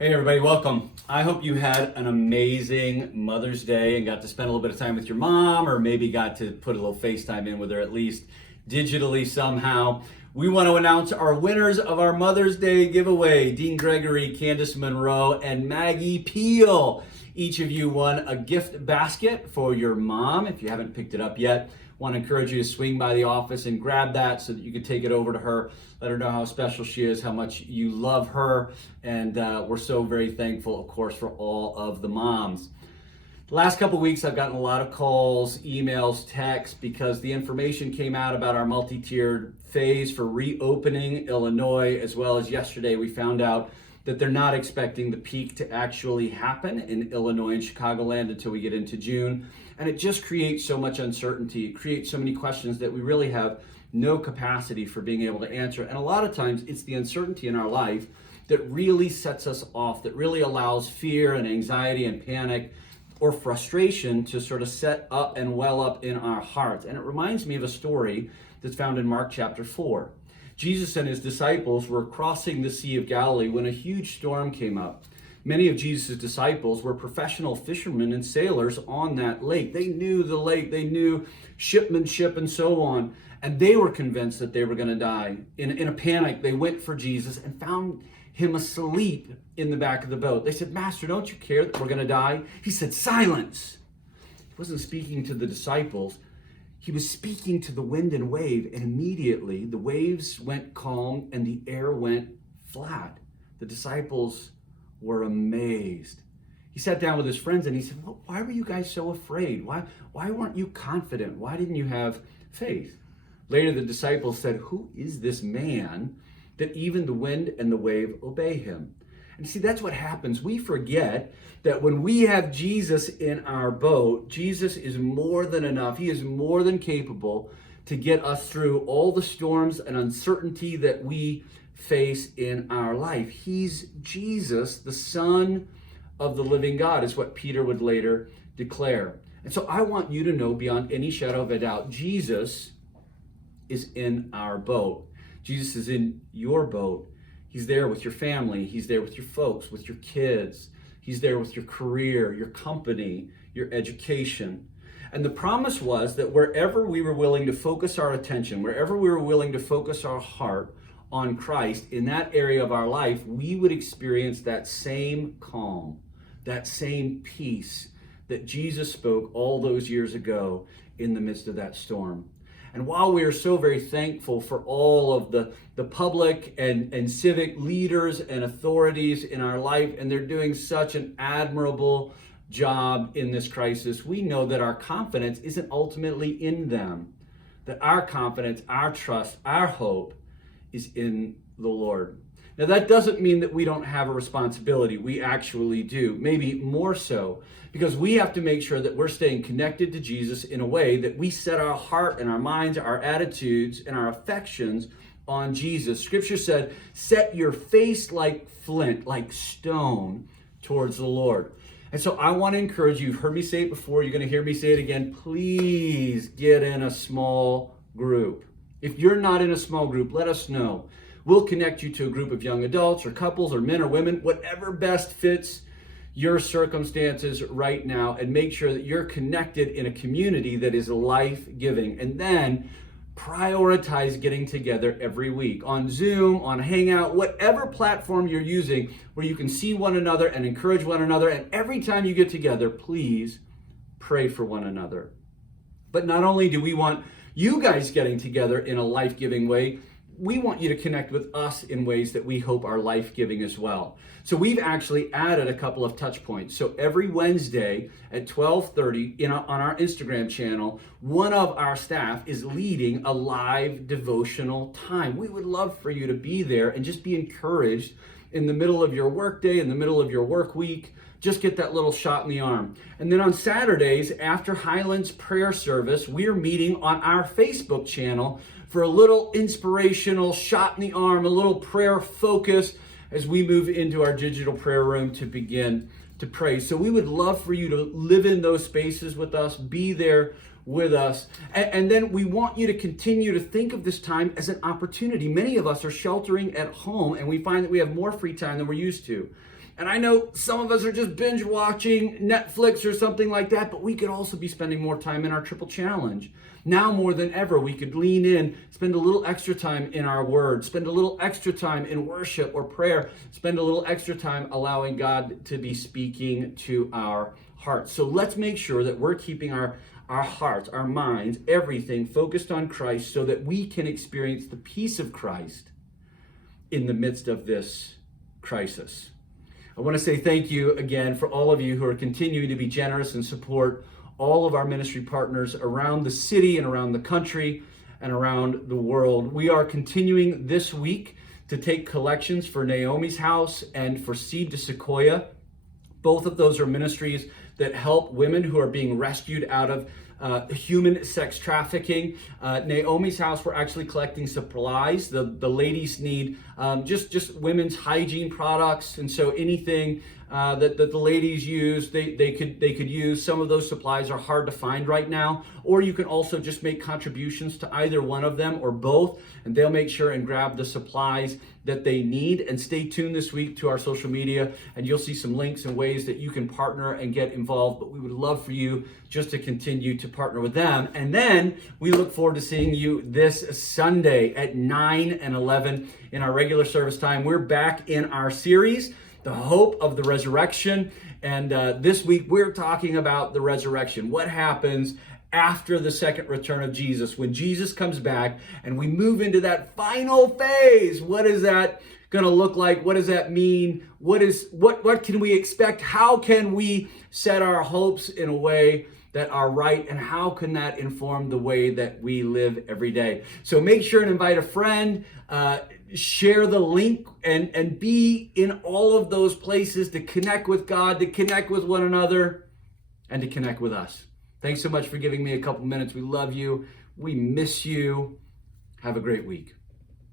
Hey everybody, welcome. I hope you had an amazing Mother's Day and got to spend a little bit of time with your mom, or maybe got to put a little FaceTime in with her, at least digitally somehow. We want to announce our winners of our Mother's Day giveaway: Dean Gregory, Candace Monroe, and Maggie Peel. Each of you won a gift basket for your mom. If you haven't picked it up yet, want to encourage you to swing by the office and grab that so that you can take it over to her. Let her know how special she is, how much you love her, and we're so very thankful, of course, for all of the moms. The last couple of weeks, I've gotten a lot of calls, emails, texts, because the information came out about our multi-tiered phase for reopening Illinois, as well as yesterday we found out that they're not expecting the peak to actually happen in Illinois and Chicagoland until we get into June. And it just creates so much uncertainty. It creates so many questions that we really have no capacity for being able to answer. And a lot of times it's the uncertainty in our life that really sets us off, that really allows fear and anxiety and panic or frustration to sort of set up and well up in our hearts. And it reminds me of a story that's found in Mark chapter 4. Jesus and his disciples were crossing the Sea of Galilee when a huge storm came up. Many of Jesus' disciples were professional fishermen and sailors on that lake. They knew the lake, they knew shipmanship and so on, and they were convinced that they were going to die. In a panic, they went for Jesus and found him asleep in the back of the boat. They said, "Master, don't you care that we're going to die?" He said, "Silence." He wasn't speaking to the disciples. He was speaking to the wind and wave, and immediately the waves went calm and the air went flat. The disciples were amazed. He sat down with his friends and he said, "Well, why were you guys so afraid? Why weren't you confident? Why didn't you have faith?" Later, the disciples said, "Who is this man that even the wind and the wave obey him?" And see, that's what happens. We forget that when we have Jesus in our boat, Jesus is more than enough. He is more than capable to get us through all the storms and uncertainty that we face in our life. He's Jesus, the Son of the living God, is what Peter would later declare. And so I want you to know beyond any shadow of a doubt, Jesus is in our boat. Jesus is in your boat. He's there with your family. He's there with your folks, with your kids. He's there with your career, your company, your education. And the promise was that wherever we were willing to focus our attention, wherever we were willing to focus our heart on Christ, in that area of our life, we would experience that same calm, that same peace that Jesus spoke all those years ago in the midst of that storm. And while we are so very thankful for all of the public and civic leaders and authorities in our life, and they're doing such an admirable job in this crisis, we know that our confidence isn't ultimately in them. That our confidence, our trust, our hope is in the Lord. Now, that doesn't mean that we don't have a responsibility. We actually do, maybe more so, because we have to make sure that we're staying connected to Jesus in a way that we set our heart and our minds, our attitudes, and our affections on Jesus. Scripture said, "Set your face like flint, like stone, towards the Lord." And so I want to encourage you, you've heard me say it before, you're going to hear me say it again, please get in a small group. If you're not in a small group, let us know. We'll connect you to a group of young adults or couples or men or women, whatever best fits your circumstances right now, and make sure that you're connected in a community that is life-giving. And then prioritize getting together every week on Zoom, on Hangout, whatever platform you're using where you can see one another and encourage one another. And every time you get together, please pray for one another. But not only do we want you guys getting together in a life-giving way, we want you to connect with us in ways that we hope are life-giving as well. So we've actually added a couple of touch points. So every Wednesday at 12:30 on our Instagram channel, one of our staff is leading a live devotional time. We would love for you to be there and just be encouraged in the middle of your workday, in the middle of your work week. Just get that little shot in the arm. And then on Saturdays, after Highlands prayer service, we're meeting on our Facebook channel for a little inspirational shot in the arm, a little prayer focus as we move into our digital prayer room to begin to pray. So we would love for you to live in those spaces with us, be there with us. And then we want you to continue to think of this time as an opportunity. Many of us are sheltering at home, and we find that we have more free time than we're used to. And I know some of us are just binge watching Netflix or something like that, but we could also be spending more time in our triple challenge. Now more than ever, we could lean in, spend a little extra time in our word, spend a little extra time in worship or prayer, spend a little extra time allowing God to be speaking to our hearts. So let's make sure that we're keeping our hearts, our minds, everything focused on Christ so that we can experience the peace of Christ in the midst of this crisis. I want to say thank you again for all of you who are continuing to be generous and support all of our ministry partners around the city and around the country and around the world. We are continuing this week to take collections for Naomi's House and for Seed to Sequoia. Both of those are ministries that help women who are being rescued out of human sex trafficking. Naomi's House, we're actually collecting supplies. The ladies need just women's hygiene products, and so anything that the ladies use, they could use. Some of those supplies are hard to find right now, or you can also just make contributions to either one of them or both, and they'll make sure and grab the supplies that they need. And stay tuned this week to our social media, and you'll see some links and ways that you can partner and get involved. But we would love for you just to continue to partner with them. And then we look forward to seeing you this Sunday at 9 and 11 in our regular service time. We're back in our series, The Hope of the Resurrection. And this week we're talking about the resurrection. What happens after the second return of Jesus, when Jesus comes back and we move into that final phase? What is that going to look like? What does that mean? What can we expect? How can we set our hopes in a way that are right, and how can that inform the way that we live every day? So make sure and invite a friend, share the link, and be in all of those places to connect with God, to connect with one another, and to connect with us. Thanks so much for giving me a couple minutes. We love you. We miss you. Have a great week.